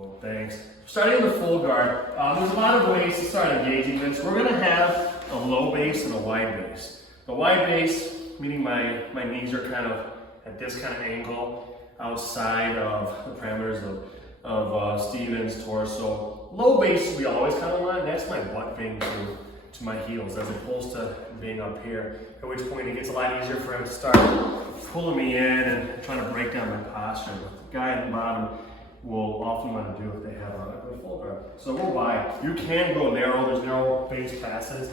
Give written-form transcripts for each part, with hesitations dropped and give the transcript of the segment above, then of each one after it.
Well, thanks. Starting the full guard, there's a lot of ways to start engaging this. We're gonna have a low base and a wide base. The wide base, meaning my knees are kind of at this kind of angle outside of the parameters of Steven's torso. Low base we always kind of want, that's my butt being to my heels as opposed to being up here, at which point it gets a lot easier for him to start pulling me in and trying to break down my posture. But the guy at the bottom will often want to do if they have a full guard. So we're wide. You can go narrow, there's narrow base classes,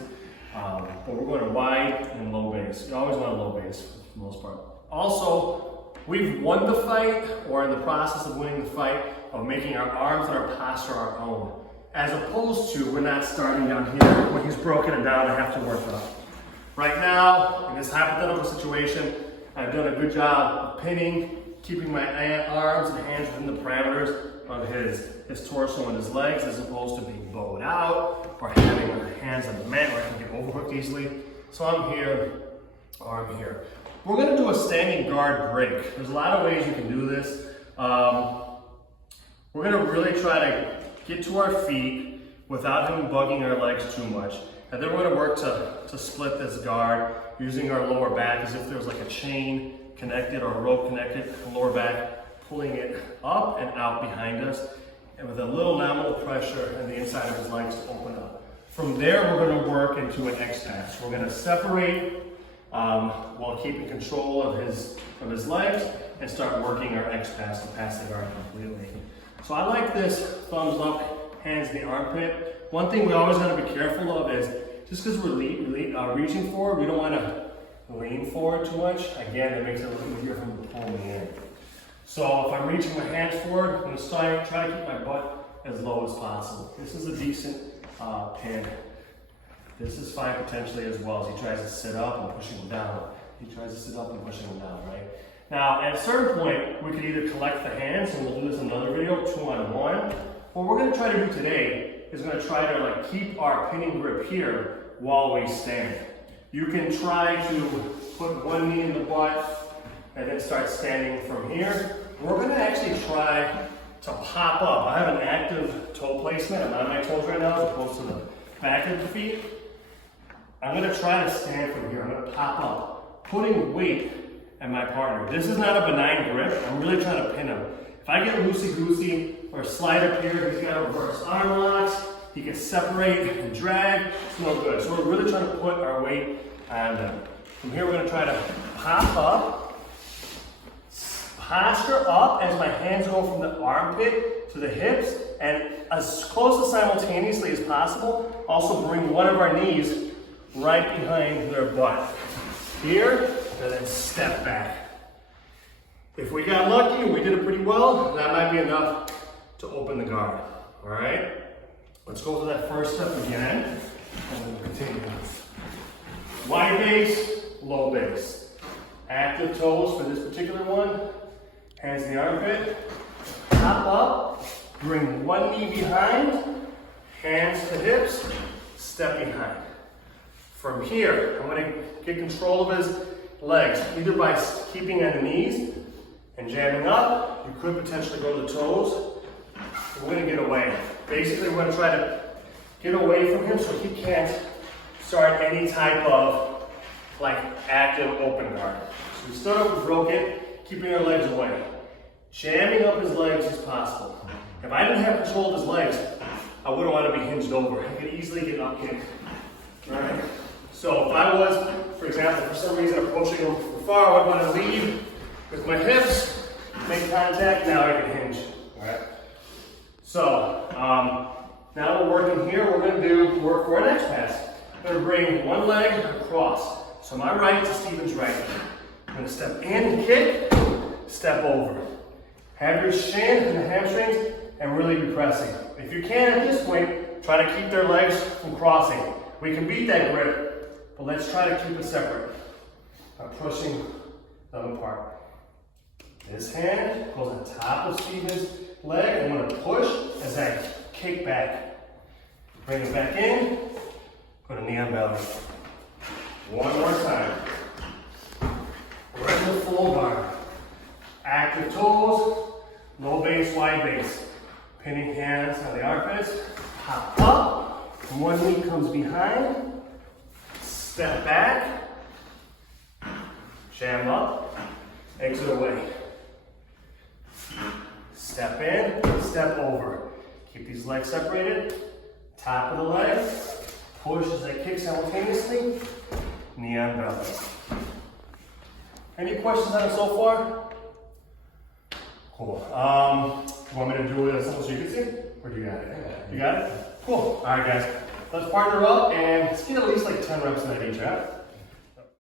but we're going to wide and low base. You always want a low base for the most part. Also, we've won the fight, or in the process of winning the fight, of making our arms and our posture our own. As opposed to, we're not starting down here when he's broken it down, I have to work it up. Right now, in this hypothetical situation, I've done a good job of pinning, keeping my arms and hands within the parameters of his torso and his legs, as opposed to being bowed out or having my hands on the mat where I can get overhooked easily. So I'm here, or I'm here. We're gonna do a standing guard break. There's a lot of ways you can do this. We're gonna really try to get to our feet without him bugging our legs too much. And then we're gonna work to split this guard using our lower back as if there was like a chain connected or a rope connected, the lower back, pulling it up and out behind us, and with a little nominal pressure on the inside of his legs to open up. From there, we're gonna work into an X-pass. We're gonna separate while keeping control of his legs and start working our X-pass to pass the guard completely. So I like this thumbs up, hands in the armpit. One thing we always gotta be careful of is, just because we're reaching forward, we don't wanna lean forward too much. Again, it makes it a little easier for him to pull me in. So if I'm reaching my hands forward, I'm gonna try to keep my butt as low as possible. This is a decent pin. This is fine potentially as well as he tries to sit up and pushing him down. He tries to sit up and pushing him down, right? Now, at a certain point, we could either collect the hands, and we'll do this in another video, 2-on-1. What we're gonna try to do today is gonna try to keep our pinning grip here while we stand. You can try to put one knee in the butt and then start standing from here. We're gonna actually try to pop up. I have an active toe placement. I'm on my toes right now as opposed to the back of the feet. I'm gonna try to stand from here. I'm gonna pop up, putting weight at my partner. This is not a benign grip. I'm really trying to pin him. If I get loosey-goosey or slide up here, he's got reverse arm locks. He can separate and drag. It's no good. So we're really trying to put our weight on them. From here, we're gonna try to pop up, posture up as my hands go from the armpit to the hips, and as close to simultaneously as possible, also bring one of our knees right behind their butt. Here, and then step back. If we got lucky and we did it pretty well, that might be enough to open the guard. All right? Let's go to that first step again, and then we'll continue. Wide base, low base. Active toes for this particular one. Hands in the armpit. Hop up, bring one knee behind, hands to hips, step behind. From here, I'm gonna get control of his legs, either by keeping on the knees and jamming up. You could potentially go to the toes. We're gonna get away. Basically, we're gonna try to get away from him so he can't start any type of active open guard. So we start up with broken, keeping our legs away. Jamming up his legs as possible. If I didn't have control of his legs, I wouldn't want to be hinged over. I could easily get up kicked. Right? So if I was, for example, for some reason approaching him from far, I would want to lead with my hips, make contact, now I can hinge. All right? So now we're working here, we're going to work for an X-pass. I'm going to bring one leg across. So my right to Steven's right. I'm going to step in, kick, step over. Have your shin and the hamstrings and really be pressing. If you can at this point, try to keep their legs from crossing. We can beat that grip, but let's try to keep it separate by pushing them apart. This hand goes on top of Steven's leg. I'm going to push as I kick back. Bring it back in, put a knee on belly. One more time. We're in the full guard. Active toes, low base, wide base. Pinning hands on the armpits, pop up, one knee comes behind, step back, jam up, exit away. Step in, step over. Keep these legs separated, top of the leg, push as I kick simultaneously, knee on belly. Any questions on it so far? Cool. You want me to do it so you can see? Or do you got it? You got it? Cool. All right, guys. Let's partner up and let's get at least like 10 reps in that each, yeah?